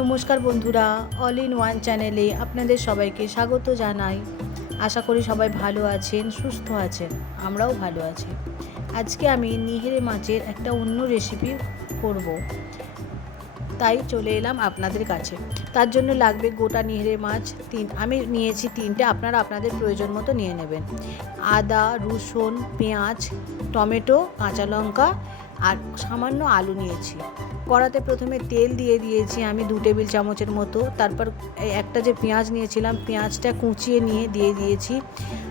নমস্কার বন্ধুরা all in one চ্যানেলে আপনাদের সবাইকে স্বাগত জানাই। আশা করি সবাই ভালো আছেন, সুস্থ আছেন, আমরাও ভালো আছি। আজকে আমি নিহেরে মাছের একটা অন্য রেসিপি করব। তাই চলে এলাম আপনাদের কাছে। তার জন্য লাগবে গোটা নিহেরে মাছ, তিন, আমি নিয়েছি তিনটে, আপনারা আপনাদের প্রয়োজন মতো নিয়ে নেবেন। আদা, রসুন, পেঁয়াজ, টমেটো, কাঁচা লঙ্কা আর সামান্য আলু নিয়েছি। কড়াতে প্রথমে তেল দিয়ে দিয়েছি আমি দু টেবিল চামচের মতো। তারপর একটা যে পেঁয়াজ নিয়েছিলাম, পেঁয়াজটা কুচিয়ে নিয়ে দিয়ে দিয়েছি।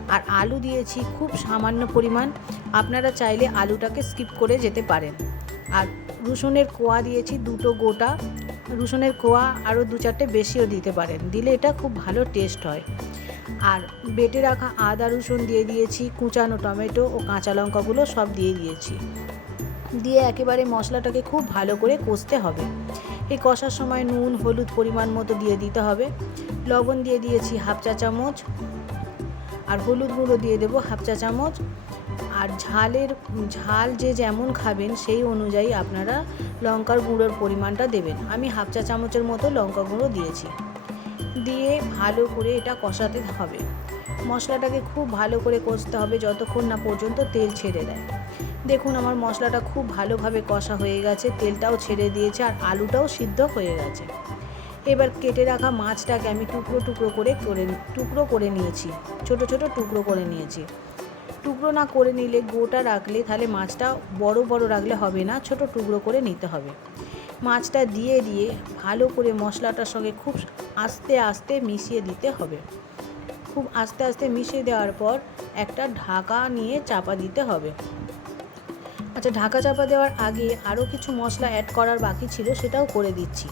আর আলু দিয়েছি খুব সামান্য পরিমাণ। আপনারা চাইলে আলুটাকে স্কিপ করে যেতে পারেন। আর রসুনের কোয়া দিয়েছি দুটো গোটা। রসুনের কোয়া আরও দু চারটে বেশিও দিতে পারেন। দিলে এটা খুব ভালো টেস্ট হয়। আর বেটে রাখা আদা রসুন দিয়ে দিয়েছি, কুচানো টমেটো ও কাঁচা লঙ্কাগুলো সব দিয়ে দিয়েছি। দিয়ে একেবারে মশলাটাকে খুব ভালো করে কষতে হবে। এই কষার সময় নুন, হলুদ পরিমাণ মতো দিয়ে দিতে হবে। লবণ দিয়ে দিয়েছি হাফ চা চামচ। আর হলুদ গুঁড়ো দিয়ে দেবো হাফ চা চামচ। আর ঝালের, ঝাল যে যেমন খাবেন সেই অনুযায়ী আপনারা লঙ্কার গুঁড়োর পরিমাণটা দেবেন। আমি হাফ চা চামচের মতো লঙ্কা গুঁড়ো দিয়েছি। দিয়ে ভালো করে এটা কষাতে হবে। মশলাটাকে খুব ভালো করে কষতে হবে যতক্ষণ না পর্যন্ত তেল ছেড়ে দেয়। দেখুন, আমার মশলাটা খুব ভালোভাবে কষা হয়ে গেছে, তেলটাও ছেড়ে দিয়েছে, আর আলুটাও সিদ্ধ হয়ে গেছে। এবার কেটে রাখা মাছটাকে আমি টুকরো টুকরো করে করে টুকরো করে নিয়েছি, ছোট ছোট টুকরো করে নিয়েছি। টুকরো না করে নিলে গোটা রাখলে, তাহলে মাছটা বড় বড় রাখলে হবে না, ছোট টুকরো করে নিতে হবে। মাছটা দিয়ে দিয়ে ভালো করে মশলাটার সঙ্গে খুব আস্তে আস্তে মিশিয়ে দিতে হবে। খুব আস্তে আস্তে মিশিয়ে দেওয়ার পর একটা ঢাকা নিয়ে চাপা দিতে হবে। আচ্ছা ঢাকা চাপা দেওয়ার আগে আরও কিছু মশলা অ্যাড করার বাকি ছিল সেটাও করে দিচ্ছি।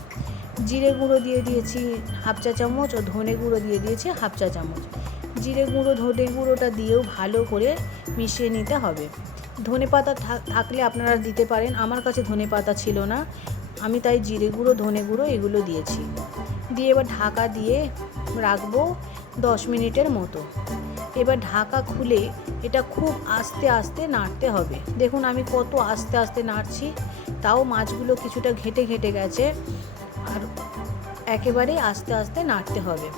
জিরে গুঁড়ো দিয়ে দিয়েছি হাফ চা চামচ ও ধনে গুঁড়ো দিয়ে দিয়েছি হাফ চা চামচ। জিরে গুঁড়ো, ধনে গুঁড়োটা দিয়েও ভালো করে মিশিয়ে নিতে হবে। ধনে পাতা থাকলে আপনারা দিতে পারেন, আমার কাছে ধনে পাতা ছিল না, আমি তাই জিরে গুঁড়ো, ধনে গুঁড়ো এগুলো দিয়েছি। দিয়ে এবার ঢাকা দিয়ে রাখব দশ মিনিটের মতো। এবার ঢাকা খুলে এটা খুব আস্তে আস্তে নাড়তে হবে। দেখুন আমি কত আস্তে আস্তে নাড়ছি, তাও মাছগুলো কিছুটা ঘেটে ঘেটে গেছে আর একেবারে আস্তে আস্তে নাড়তে হবে।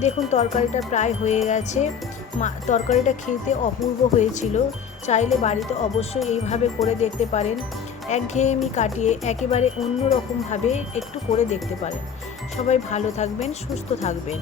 দেখুন তরকারিটা প্রায় হয়ে গেছে। তরকারিটা খেতে অপূর্ব হয়েছিল। চাইলে বাড়িতে অবশ্যই এইভাবে করে দেখতে পারেন। একঘেয়েমি কাটিয়ে একেবারে অন্য রকমভাবে একটু করে দেখতে পারেন। সবাই ভালো থাকবেন, সুস্থ থাকবেন।